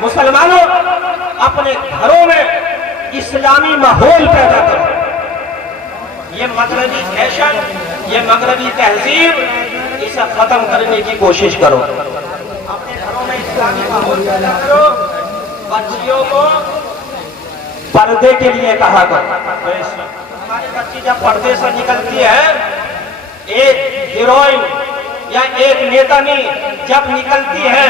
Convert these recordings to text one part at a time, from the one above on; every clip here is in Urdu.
مسلمانوں اپنے گھروں میں اسلامی ماحول پیدا کرو. یہ مغربی فیشن، یہ مغربی تہذیب، اسے ختم کرنے کی کوشش کرو. اپنے گھروں میں اسلامی ماحول پیدا کرو. بچیوں کو پردے کے لیے کہا کرو. ہماری بچی جب پردے سے نکلتی ہے، ایک ہیروئن یا ایک نیتنی جب نکلتی ہے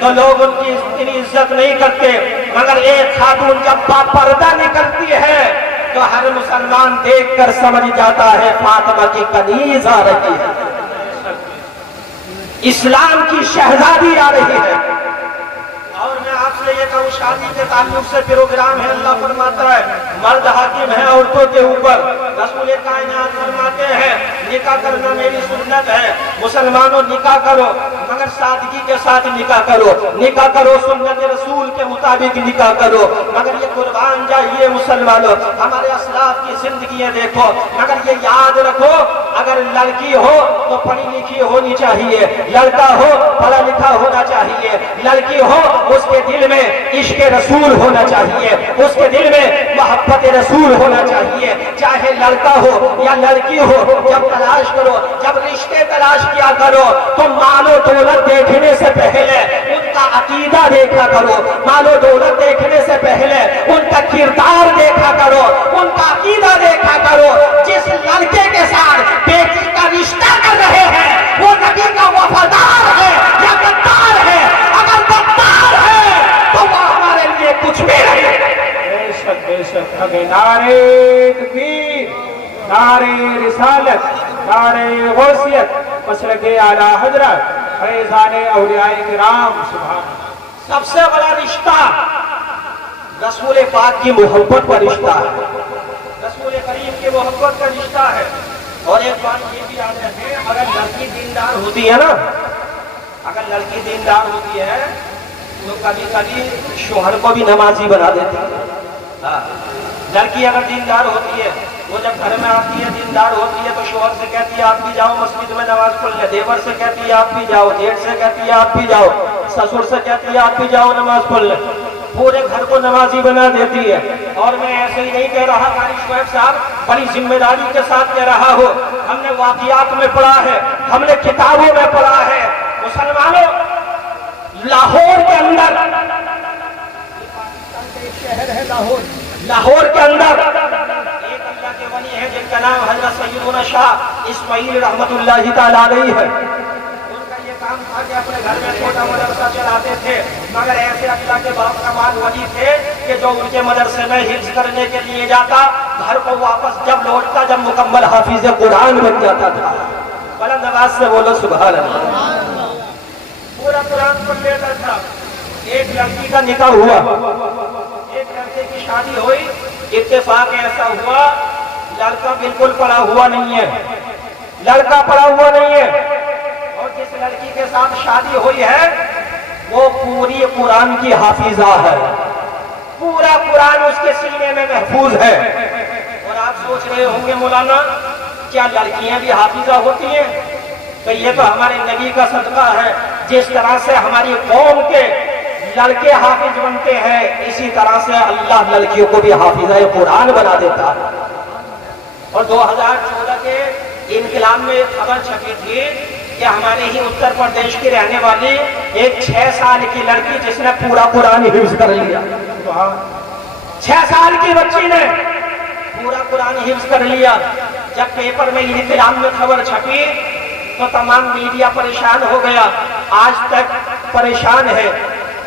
تو لوگ ان کی اتنی عزت نہیں کرتے، مگر ایک خاتون جب پردہ نکلتی ہے تو ہر مسلمان دیکھ کر سمجھ جاتا ہے فاطمہ کی کنیز آ رہی ہے، اسلام کی شہزادی آ رہی ہے. اور میں آپ سے یہ کہوں، شادی کے تعلق سے پروگرام ہے، اللہ فرماتا ہے مرد حاکم ہے عورتوں کے اوپر. رسول کائنات فرماتے ہیں نکاح کرنا میری سنت ہے. مسلمانوں نکاح کرو، مگر سادگی کے ساتھ نکاح کرو. نکاح کرو سنت رسول کے مطابق نکاح کرو. مگر یہ قربان جائیے مسلمانوں، ہمارے اسلاف کی زندگیاں دیکھو، مگر یہ یاد رکھو اگر لڑکی ہو تو پڑھی لکھی ہونی چاہیے، لڑکا ہو پڑھا لکھا ہونا چاہیے. لڑکی ہو اس کے دل میں عشق رسول ہونا چاہیے، اس کے دل میں محبت رسول ہونا چاہیے. چاہے لڑکا ہو یا لڑکی ہو، جب تلاش کرو، جب رشتے تلاش کیا کرو تو مال و دولت دیکھنے سے پہلے ان کا عقیدہ دیکھا کرو. مال و دولت دیکھنے سے پہلے ان کا کردار دیکھا کرو، ان کا عقیدہ دیکھا کرو. جس لڑکے کے ساتھ بیٹی کا رشتہ کر رہے ہیں وہ نبی کا وفادار ہے یا غدار ہے. اگر غدار ہے تو وہ ہمارے لیے کچھ بھی نہیں. بے شک بے شک. نعرے تکبیر، نعرے رسالت، نعرے غوثیت، مسلک اعلیٰ حضرت فیضان اولیاء کرام. سبحان اللہ. سب سے بڑا رشتہ رسول پاک کی محبت کا رشتہ ہے، رسول کریم کی محبت کا رشتہ ہے. اور ایک بات یہ بھی یاد رکھیں، اگر لڑکی دیندار ہوتی ہے نا، اگر لڑکی دیندار ہوتی ہے تو کبھی کبھی شوہر کو بھی نمازی بنا دیتی ہے. لڑکی اگر دیندار ہوتی ہے، وہ جب گھر میں آتی ہے دیندار ہوتی ہے تو شوہر سے کہتی ہے آپ بھی جاؤ مسجد میں نماز پڑھ لے. دیور سے کہتی ہے آپ بھی جاؤ، جیٹھ سے کہتی ہے آپ بھی جاؤ، سسر سے کہتی ہے آپ بھی جاؤ نماز پڑھ لے. پورے گھر کو نمازی بنا دیتی ہے. اور میں ایسے ہی نہیں کہہ رہا، قاری شعیب صاحب بڑی ذمہ داری کے ساتھ کہہ رہا ہوں. ہم نے واقعات میں پڑھا ہے، ہم نے کتابوں میں پڑھا ہے. مسلمانوں، لاہور کے اندر، شہر ہے لاہور، لاہور کے اندر ایک اللہ کے ولی ہیں جن کا نام حضرت سیدنا شاہ اسماعیل رحمت اللہ تعالی علیہ ہے. ان کا یہ کام تھا کہ اپنے گھر میں چھوٹا مدرسہ چلاتے تھے، مگر ایسے اللہ کے باکمال ولی تھے کہ جو ان کے مدرسے میں حفظ کرنے کے لیے جاتا، گھر کو واپس جب لوٹتا جب مکمل حافظ قرآن بن جاتا تھا. بلند آواز سے بولو سبحان اللہ. پورا قرآن پڑھ لیتا تھا. ایک لڑکی کا نکاح ہوا، ایک لڑکے کی شادی ہوئی. اتفاق ایسا ہوا لڑکا بالکل پڑھا ہوا نہیں ہے، لڑکا پڑھا ہوا نہیں ہے. اور جس لڑکی کے ساتھ شادی ہوئی ہے وہ پوری قرآن کی حافظہ ہے، پورا قرآن اس کے سینے میں محفوظ ہے. اور آپ سوچ رہے ہوں گے مولانا کیا لڑکیاں بھی حافظہ ہوتی ہیں؟ تو یہ تو ہمارے نبی کا صدقہ ہے. جس طرح سے ہماری قوم کے لڑکے حافظ بنتے ہیں، اسی طرح سے اللہ لڑکیوں کو بھی حافظہ قرآن بنا دیتا ہے. اور 2014 کے انقلاب میں خبر چھپی تھی کہ ہمارے ہی اتر پردیش کی رہنے والی ایک 6 سال کی لڑکی جس نے پورا قرآن حفظ کر لیا. 6 سال کی بچی نے پورا قرآن حفظ کر لیا. جب پیپر میں انقلاب میں خبر چھپی تو تمام میڈیا پریشان ہو گیا. آج تک پریشان ہے،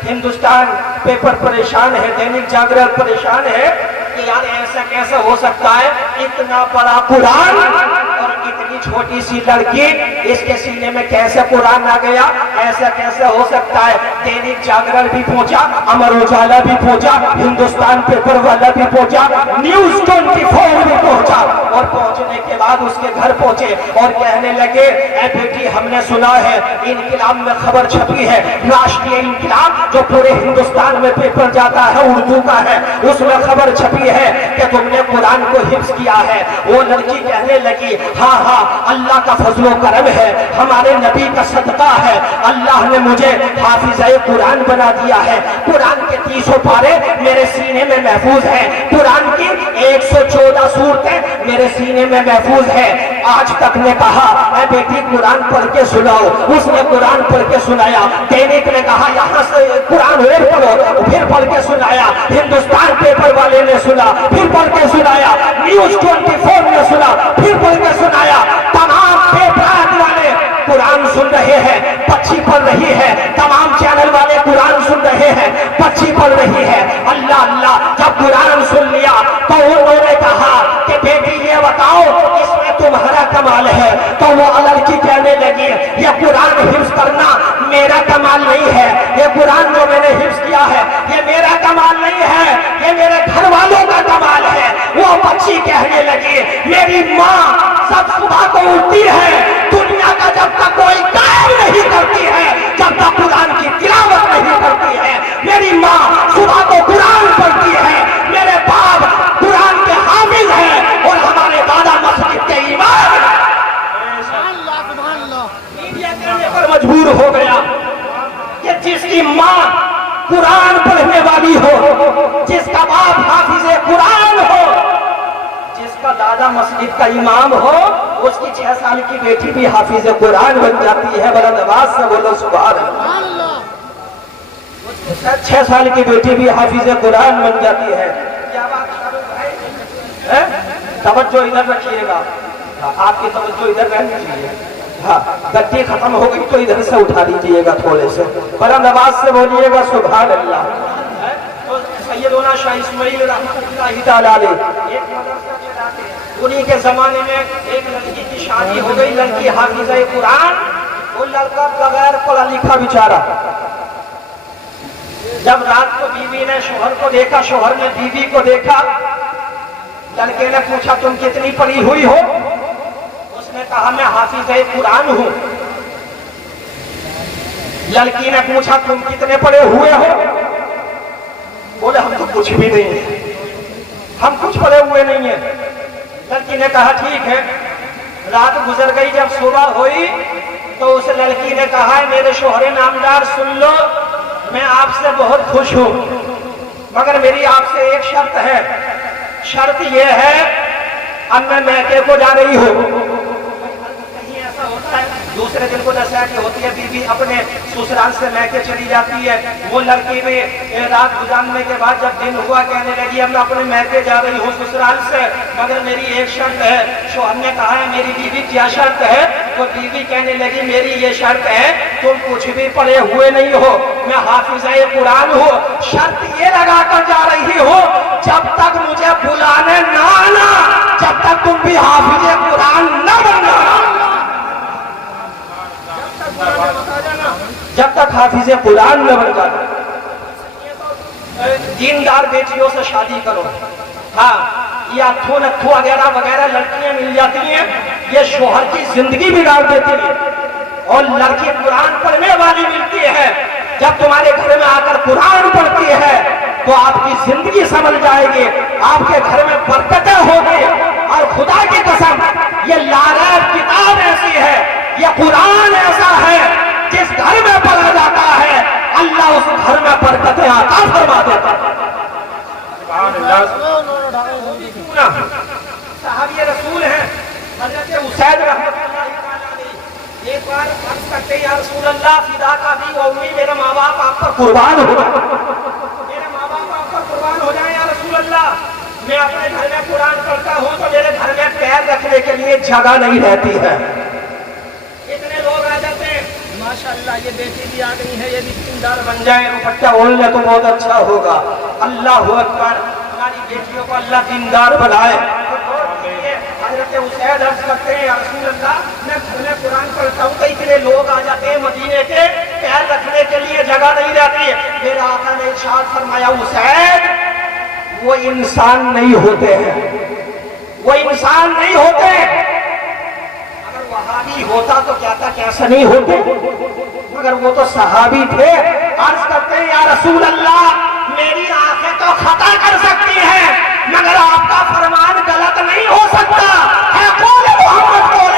ہندوستان پیپر پریشان ہے، دینک جاگرن پریشان ہے کہ یار ایسا کیسے ہو سکتا ہے، اتنا بڑا قرآن اور اتنی چھوٹی سی لڑکی، اس کے سینے میں کیسے قرآن آ گیا، ایسا کیسے ہو سکتا ہے. دینک جاگرن بھی پہنچا، امر اجالا بھی پہنچا، ہندوستان پیپر والا بھی پہنچا، نیوز 24 بھی پہنچا. اور پہنچنے کے بعد اس کے گھر پہنچے اور کہنے لگے اے بیٹی ہم نے سنا ہے انقلاب میں خبر چھپی ہے، راشٹریہ انقلاب جو پورے ہندوستان میں پیپر جاتا ہے اردو کا ہے، اس میں خبر چھپی ہے کہ تم نے قرآن کو حفظ کیا ہے. وہ لڑکی کہنے لگی ہاں کہا اللہ کا فضل و کرم ہے، ہمارے نبی کا صدقہ ہے، اللہ نے مجھے حافظ قرآن بنا دیا ہے، قرآن کے 300 پارے میرے سینے میں محفوظ ہیں، قرآن کی 114 سورتیں میرے سینے میں محفوظ ہے۔ آج تک نے کہا اے بیٹی قرآن پڑھ کے سناؤ، اس نے قرآن پڑھ کے سنایا، دینک نے کہا یہاں سے قرآن اور پڑھو، پھر پڑھ کے سنایا، ہندوستان پیپر والے نے سنا، پھر پڑھ کے سنایا، نیوز 24 نے سنا، پھر پڑھ کے سنایا، تمام پیپر والے قرآن سن رہے ہیں، بچی پڑھ رہی ہے، تمام چینل والے قرآن سن رہے ہیں، بچی پڑھ رہی ہے۔ اللہ اللہ، جب قرآن سن لیا تو انہوں نے کہا کہ بیٹی یہ بتاؤ اس میں تمہارا کمال ہے، تو وہ لڑکی کہنے لگی یہ قرآن حفظ کرنا میرا کمال نہیں ہے، یہ قرآن جو میں نے حفظ کیا ہے یہ میرا کمال نہیں ہے، یہ میرے گھر والوں کا کمال ہے۔ وہ بچی کہنے لگی میری ماں سب صبح کو اٹھتی ہے، دنیا کا جب تک کوئی کام نہیں کرتی ہے، جب تک قرآن کی تلاوت نہیں کرتی ہے، میری ماں صبح کو قرآن پڑھتی ہے، میرے باپ قرآن کے حافظ ہیں اور ہمارے دادا مسجد کے امام ہیں۔ میڈیا کہنے پر مجبور ہو گیا کہ جس کی ماں قرآن پڑھنے والی ہو، جس کا باپ حافظ قرآن ہو، جس کا دادا مسجد کا امام ہو، اس کی 6 سال کی بیٹی بھی حافظ قرآن بن جاتی ہے۔ بلند آواز سے بولو سبحان اللہ۔ 6 سال کی بیٹی بھی حافظ قرآن بن جاتی ہے۔ کیا بات ہے؟ توجہ ادھر رکھیے گا، آپ کی توجہ ادھر رہنی چاہیے۔ ہاں گٹی ختم ہو گئی تو ادھر سے اٹھا لیجیے گا تھوڑے سے، بلند آواز سے بولیے گا سبحان اللہ۔ تو سیدنا شاہ اسماعیل رحمۃ اللہ تعالیٰ علیہ ایک مدرسہ چلاتے ہیں، انہی کے زمانے میں ایک لڑکی کی شادی ہو گئی، لڑکی حافظہ قرآن، وہ لڑکا بغیر پڑھا لکھا بیچارہ۔ جب رات کو بیوی نے شوہر کو دیکھا، شوہر نے بیوی کو دیکھا، لڑکے نے پوچھا تم کتنی پڑھی ہوئی ہو؟ اس نے کہا میں حافظ قرآن ہوں۔ لڑکی نے پوچھا تم کتنے پڑھے ہوئے ہو؟ بولے ہم تو کچھ بھی نہیں ہیں، ہم کچھ پڑھے ہوئے نہیں ہیں۔ لڑکی نے کہا ٹھیک ہے۔ رات گزر گئی، جب صبح ہوئی تو اس لڑکی نے کہا میرے شوہر نامدار سن لو، میں آپ سے بہت خوش ہوں، مگر میری آپ سے ایک شرط ہے، شرط یہ ہے اب میں میکے کو جا رہی ہوں۔ کہیں ایسا ہوتا ہے دوسرے دن کو نصیحت ہوتی ہے، بیوی اپنے سسرال سے میکے چلی جاتی ہے، وہ لڑکی بھی رات گزارنے کے بعد جب دن ہوا کہنے لگی اب میں اپنے میکے جا رہی ہوں سسرال سے، مگر میری ایک شرط ہے۔ شوہر نے کہا ہے میری بیوی کیا شرط ہے؟ تو بیوی کہنے لگی میری یہ شرط ہے تم کچھ بھی پڑھے ہوئے نہیں ہو، میں حافظہ قرآن ہوں، شرط یہ لگا کر جا رہی ہو جب تک مجھے بلانے نہ آنا، جب تک تم بھی حافظ قرآن نہ بننا، جب تک حافظ قرآن نہ بن جانا۔ دیندار بیٹیوں سے شادی کرو۔ ہاں یہ اتھو نتھو وغیرہ وغیرہ لڑکیاں مل جاتی ہیں، یہ شوہر کی زندگی بگاڑ دیتی ہے، اور لڑکی قرآن پڑھنے والی ملتی ہے، جب تمہارے گھر میں آ کر قرآن پڑھتی ہے تو آپ کی زندگی سنبھل جائے گی، آپ کے گھر میں برکتیں ہوگی، اور خدا کی قسم یہ لاریب کتاب ایسی ہے، یہ قرآن ایسا ہے جس گھر میں پڑھا جاتا ہے اللہ اس گھر میں برکتیں عطا فرما دیتا ہے۔ صحابی رسول ہیں حضرت اسید رحمۃ اللہ تعالیٰ علیہ، ایک بار عرض کرتے یا رسول اللہ فدا کا بھی امی میرے ماں باپ آپ پر قربان ہو جائیں، میرے ماں باپ آپ پر قربان ہو جائیں یا رسول اللہ، میں اپنے گھر میں قرآن پڑھتا ہوں تو میرے گھر میں پیر رکھنے کے لیے جگہ نہیں رہتی ہے، اتنے لوگ آ جاتے ہیں ماشاءاللہ یہ بیٹی بھی آ گئی ہے، یہ بھی دیندار بن جائے، دوپٹہ اوڑھ لے تو بہت اچھا ہوگا۔ اللہ اکبر، ہماری بیٹیوں کو اللہ دیندار بنائے۔ حضرت اسید عرض کرتے ہیں یا رسول اللہ میں گھر میں قرآن پڑھتا ہوں تو اتنے لوگ آ جاتے ہیں مدینے کے، پیر رکھنے کے لیے جگہ نہیں رہتی ہے۔ میرے آقا نے ارشاد فرمایا اسید وہ انسان نہیں ہوتے ہیں، وہ انسان نہیں ہوتے، اگر وہابی ہوتا تو کہتا کیسا نہیں ہوتے، مگر وہ تو صحابی تھے۔ عرض کرتے ہیں یا رسول اللہ میری آنکھیں تو خطا کر سکتی ہیں مگر آپ کا فرمان غلط نہیں ہو سکتا ہے، قول محمد قول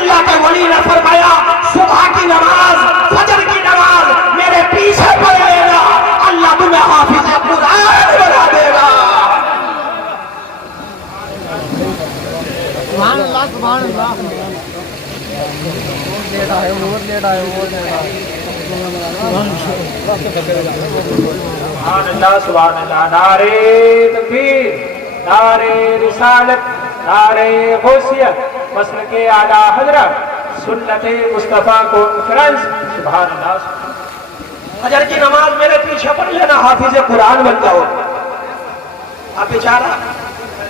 اللہ کے ولی نے فرمایا صبح کی نماز فجر کی نماز میرے پیچھے پڑھ لینا، اللہ تمہیں حافظ قرآن بنا دے گا۔ سبحان اللہ سبحان اللہ۔ سبحان اللہ سبحان اللہ۔ نعرہ تکبیر، نعرہ رسالت، نعرہ غوثیت، مسلک اعلیٰ حضرت سنت مصطفیٰ کانفرنس۔ سبحان اللہ۔ فجر کی نماز میرے پیچھے پڑھ لینا، حافظ قرآن بن جاؤ۔ اب بیچارہ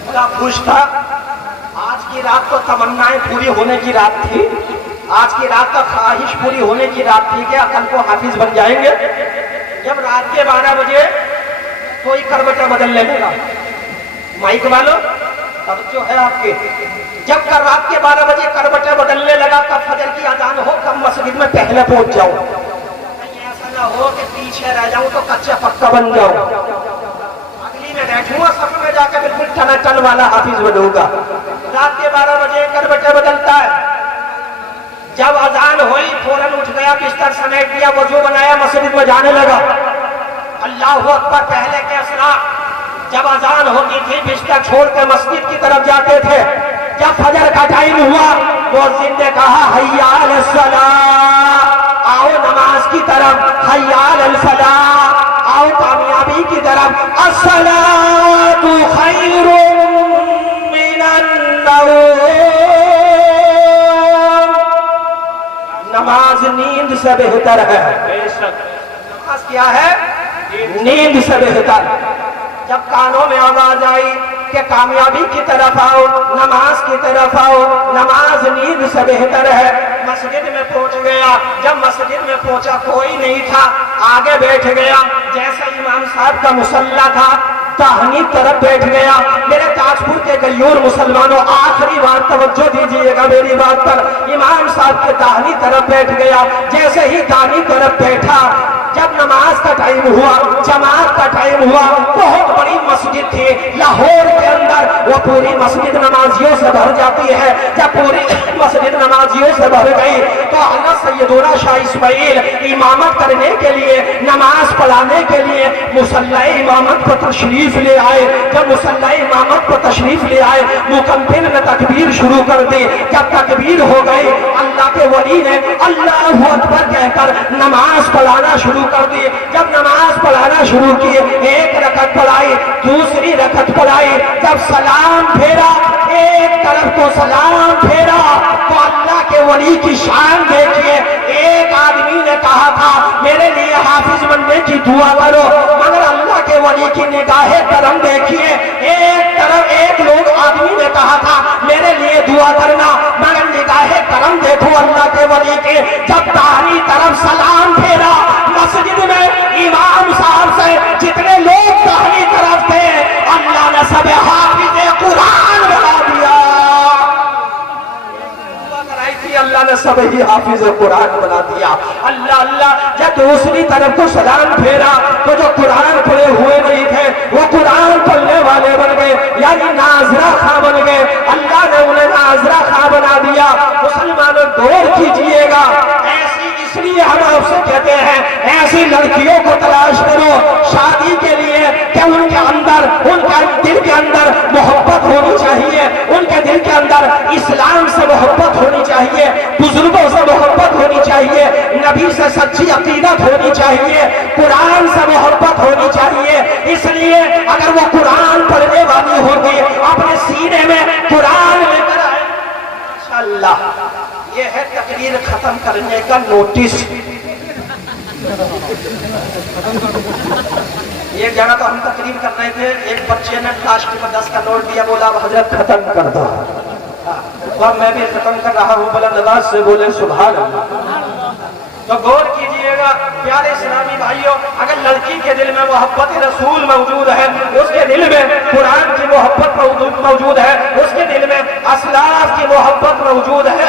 بڑا خوش تھا، آج کی رات تو تمنائیں پوری ہونے کی رات تھی، آج کی رات کا خواہش پوری ہونے کی رات تھی کہ کل کو حافظ بن جائیں گے۔ جب رات کے 12 بجے کوئی کروٹیں بدلنے لگا، مائک والو توجہ ہے آپ کے، جب کر رات کے 12 بجے کروٹیں بدلنے لگا، کب فجر کی اذان ہو کب مسجد میں پہلے پہنچ جاؤ، کہیں ایسا نہ ہو کہ پیچھے رہ جاؤں تو کچا پکا بن جاؤ، اگلی میں بیٹھوں گا سب میں جا کے بالکل ٹنا ٹن والا حافظ بنوں گا۔ رات کے 12 بجے کروٹیں بدلتا ہے، جب اذان ہوئی فوراً اٹھ گیا، بستر سمیٹ دیا، وضو بنایا، مسجد میں جانے لگا۔ اللہ اکبر، پہلے کے اسرا جب اذان ہوتی تھی بستر چھوڑ کے مسجد کی طرف جاتے تھے، جب فجر کا ٹائم ہوا مؤذن نے کہا حی علی الصلاۃ، آؤ نماز کی طرف، حی علی الفلاح، آؤ کامیابی کی طرف، الصلاۃ خیر من النوم، نماز نیند سے بہتر ہے۔ بے شک نماز کیا ہے؟ نیند سے بہتر۔ جب کانوں میں آواز آئی کہ کامیابی کی طرف آؤ، نماز کی طرف آؤ، نماز نیند سے بہتر ہے، مسجد میں پہنچ گیا۔ جب مسجد میں پہنچا کوئی نہیں تھا، آگے بیٹھ گیا، جیسا امام صاحب کا مصلی تھا داہنی طرف بیٹھ گیا۔ میرے تاج پور کے غیور مسلمانوں آخری بار توجہ دیجئے گا میری بات پر، امام صاحب کے داہنی طرف بیٹھ گیا، جیسے ہی داہنی طرف بیٹھا، جب نماز کا ٹائم ہوا، جماعت کا ٹائم ہوا، بہت بڑی مسجد تھی لاہور کے اندر، وہ پوری مسجد نمازیوں سے بھر جاتی ہے۔ جب پوری مسجد نمازیوں سے بھر گئی تو حضرت سیدنا شاہ اسماعیل امامت کرنے کے لیے، نماز پڑھانے کے لیے مصلی امامت پر تشریف لے آئے۔ جب مصلی امامت پر تشریف لے آئے، مکمل نے تکبیر شروع کر دی۔ جب تکبیر ہو گئی، اللہ کے ولی نے اللہ اکبر کہہ کر نماز پڑھانا شروع کر دی۔ جب نماز پڑھانا شروع کی، ایک رکعت پڑھائی، دوسری رکعت پڑھائی، جب سلام پھیرا، ایک طرف کو سلام پھیرا تو اللہ کے ولی کی شان دیکھیے، ایک آدمی نے کہا تھا میرے لیے حافظ بننے کی دعا کرو، مگر اللہ کے ولی کی نگاہ کرم دیکھیے، ایک طرف ایک لوگ آدمی نے کہا تھا میرے لیے دعا کرنا، مگر نگاہ کرم دیکھو اللہ کے ولی کے، جب داہنی طرف سلام پھیرا، مسجد میں امام صاحب سے جتنے لوگ داہنی طرف تھے اللہ نے سب حافظ قرآن بنا دیا۔ اللہ نے سب ہی حافظ قرآن بنا دیا۔ اللہ اللہ، جب دوسری طرف کو سلام پھیرا تو جو قرآن پڑھے ہوئے نہیں تھے وہ قرآن پڑھنے والے بن گئے، یعنی ناظرہ خواہ بن گئے۔ اللہ نے انہیں ناظرہ خواہ بنا دیا۔ مسلمانوں غور کیجئے گا، ایسی اس لیے ہم آپ سے کہتے ہیں ایسی لڑکیوں کو تلاش کرو شادی کے لیے کہ ان کے اندر، ان کے دل کے اندر محبت ہونی چاہیے، ان کے دل کے اندر اسلام سے محبت ہونی چاہیے، بزرگوں سے محبت ہونی چاہیے، نبی سے سچی عقیدت ہونی چاہیے، قرآن سے محبت ہونی چاہیے۔ اس لیے اگر وہ قرآن پڑھنے والی ہوگی، اپنے سینے میں قرآن لے کر آئے، ماشاءاللہ۔ یہ ہے تقریر ختم کرنے کا نوٹس۔ ایک جگہ تو ہم تقریر کر رہے تھے، ایک بچے نے پلاسٹک میں 10 کا نوٹ دیا، بولا حضرت ختم کر دو، اور میں بھی ختم کر رہا ہوں، بلند آواز سے بولے سبحان اللہ۔ تو غور کیجئے گا پیارے اسلامی بھائیوں، اگر لڑکی کے دل میں محبت رسول موجود ہے، اس کے دل میں قرآن کی محبت موجود ہے، اس کے دل میں اسلاف کی محبت موجود ہے،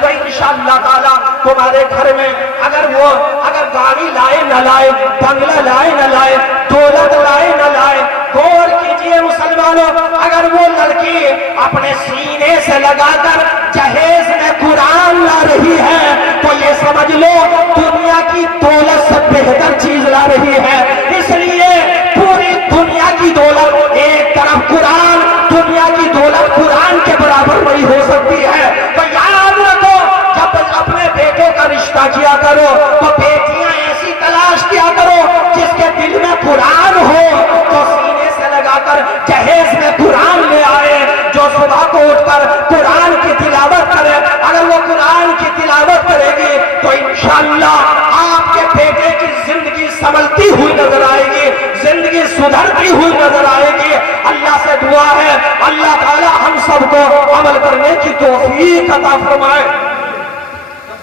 تو انشاءاللہ تعالی تمہارے گھر میں اگر گاڑی لائے نہ لائے، بنگلہ لائے نہ لائے، دولت لائے نہ لائے، غور کیجئے مسلمانوں، اگر وہ لڑکی اپنے سینے سے لگا کر جہیز میں قرآن رہی ہے تو یہ سمجھ لو دنیا کی دولت سے بہتر چیز لا رہی ہے. اس لیے پوری دنیا کی دولت ایک طرف قرآن، دنیا کی دولت قرآن کے برابر نہیں ہو سکتی ہے. تو یاد رکھو جب اپنے بیٹوں کا رشتہ کیا کرو تو بیٹیاں ایسی تلاش کیا کرو جس کے دل میں قرآن ہو، تو سینے سے لگا کر جہیز میں قرآن لے آئے، جو صبح کو اٹھ کر قرآن کی تلاوت کرے. اگر وہ قرآن کی تلاوت کرے گی تو انشاءاللہ آپ کے بیٹے کی زندگی سنبھلتی ہوئی نظر آئے گی، زندگی سدھرتی ہوئی نظر آئے گی. اللہ سے دعا ہے اللہ تعالی ہم سب کو عمل کرنے کی توفیق عطا فرمائے.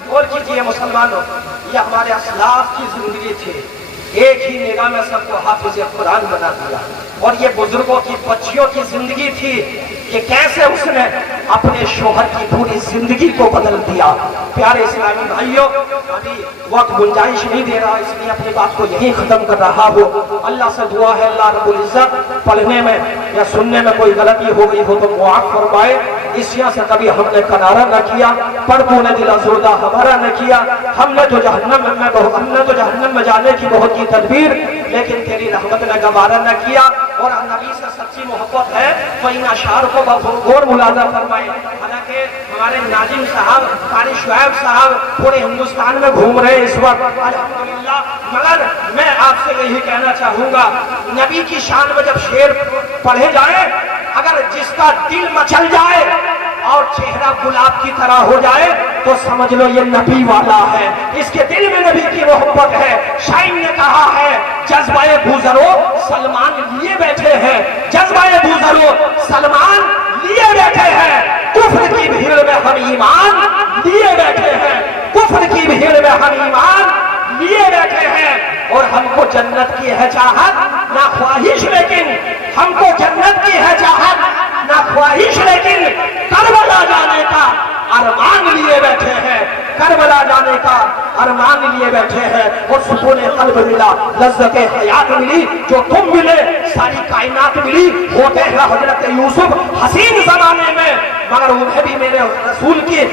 غور کیجئے مسلمانوں، یہ ہمارے اسلاف کی زندگی تھی. ایک ہی نگاہ میں سب کو حافظ قرآن بنا دیا. اور یہ بزرگوں کی بچیوں کی زندگی تھی کہ کیسے اس نے اپنے شوہر کی پوری زندگی کو بدل دیا. پیارے اسلامی بھائیوں، ابھی وقت گنجائش نہیں دے رہا، اس لیے اپنی بات کو یہیں ختم کر رہا ہوں. اللہ سے دعا ہے اللہ رب العزت پڑھنے میں یا سننے میں کوئی غلطی ہو گئی ہو تو معاف فرمائے. اس یہاں سے کبھی ہم نے کنارہ نہ کیا، پردوں نے دل افزردہ ہمارا نہ کیا. ہم نے تو جہنم میں جانے کی بہت کی تدبیر، لیکن تیری رحمت نے گوارا نہ کیا. اور نبی سے سچی محبت ہے تو ان اشعار کو غور ملاحظہ فرمائے. حالانکہ ہمارے ناظم صاحب قاری شعیب صاحب پورے ہندوستان میں گھوم رہے ہیں اس وقت الحمدللہ، مگر میں آپ سے یہی کہنا چاہوں گا نبی کی شان میں جب شعر پڑھے جائیں، اگر جس کا دل مچل جائے اور چہرہ گلاب کی طرح ہو جائے تو سمجھ لو یہ نبی والا ہے، اس کے دل میں نبی کی محبت ہے. شاعر نے کہا ہے جذبہ بوزرو سلمان لیے بیٹھے ہیں، جذبہ بوزرو سلمان لیے بیٹھے ہیں، کفر کی بھیڑ میں ہم ایمان لیے بیٹھے ہیں، کفر کی بھیڑ میں ہم ایمان لیے بیٹھے ہیں. اور ہم کو جنت کی ہے چاہت نہ خواہش، لیکن ہم کو جنت کی ہے چاہت نہ خواہش، لیکن کربلا جانے کا ارمان لیے بیٹھے ہیں، کربلا جانے کا ارمان لیے بیٹھے ہیں. اور سکون قلب ملا، لذت حیات ملی، جو تم ملے ساری کائنات ملی. ہوتے ہیں حضرت یوسف حسین زمانے میں، مگر انہیں بھی میرے رسول کے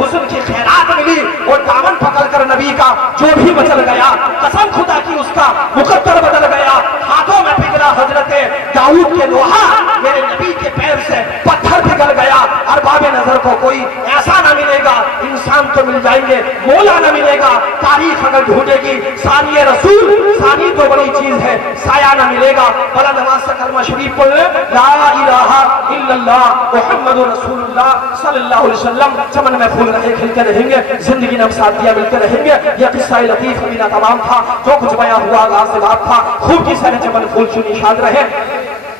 حسن کی خیرات ملی. اور دامن پکڑ کر نبی کا جو بھی مچل گیا، قسم خدا کی اس کا مقدر بدل گیا. ہاتھوں میں پگھلا حضرت داؤد کے لوہا، میرے نبی کے پیر سے پتھر پگھل گیا. ارباب نظر کو کوئی ایسا نہ ملے گا، انسان تو مل جائیں گے مولا نہ ملے گا. تاریخ اگر ڈھونڈے گی ثانی رسول، ثانی تو بڑی چیز ہے، سایہ نہ ملے گا. بلند آواز سے کلمہ شریف پڑھ لیں، لا الہ الا اللہ محمد رسول اللہ صلی اللہ علیہ وسلم. چمن میں پھول رہے کھلتے رہیں گے، زندگی میں ساتھیاں ملتے رہیں گے. یہ قصہ لطیف ابھی تمام تھا، جو کچھ بیان ہوا آغاز سے بات تھا. خوب کی سر چمن پھول چنی شاد رہے،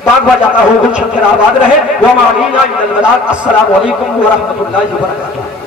باغ با جاتا ہوں گلشن کے آباد رہے. وما علینا الا البلاغ. السلام علیکم ورحمۃ اللہ وبرکاتہ.